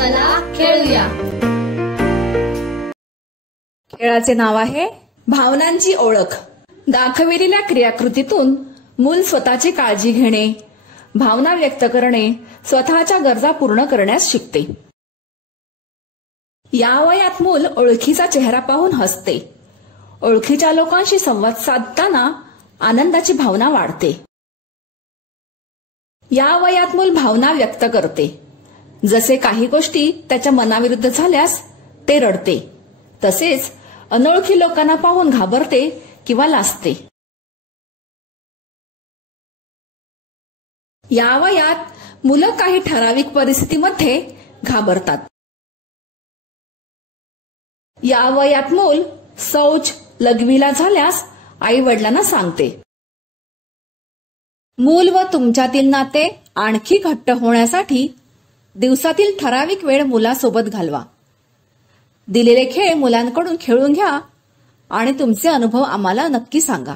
चला खेळूया. खेळाचे नाव आहे भावनांची ओळख. दाखविलेल्या क्रियाकृतीतून मूल स्वतःची काळजी घेणे, भावना व्यक्त करणे, स्वतःच्या गरजा पूर्ण करण्यास शिकते. या वयात मूल ओळखीचा चेहरा पाहून हसते. ओळखीच्या लोकांशी संवाद साधताना आनंदाची भावना वाढते. या वयात मूल भावना व्यक्त करते. जसे काही गोष्टी त्याच्या मनाविरुद्ध झाल्यास ते रडते, तसेच अनोळखी लोकांना पाहून घाबरते किंवा लाजते. या वयात मुलं काही ठराविक परिस्थितीमध्ये घाबरतात. या वयात मूल शौच लघवीला झाल्यास आई वडिलांना सांगते. मूल व तुमच्यातील नाते आणखी घट्ट होण्यासाठी दिवसातील ठराविक वेळ मुलासोबत घालवा. दिलेले खेळ मुलांकडून खेळून घ्या आणि तुमचे अनुभव आम्हाला नक्की सांगा.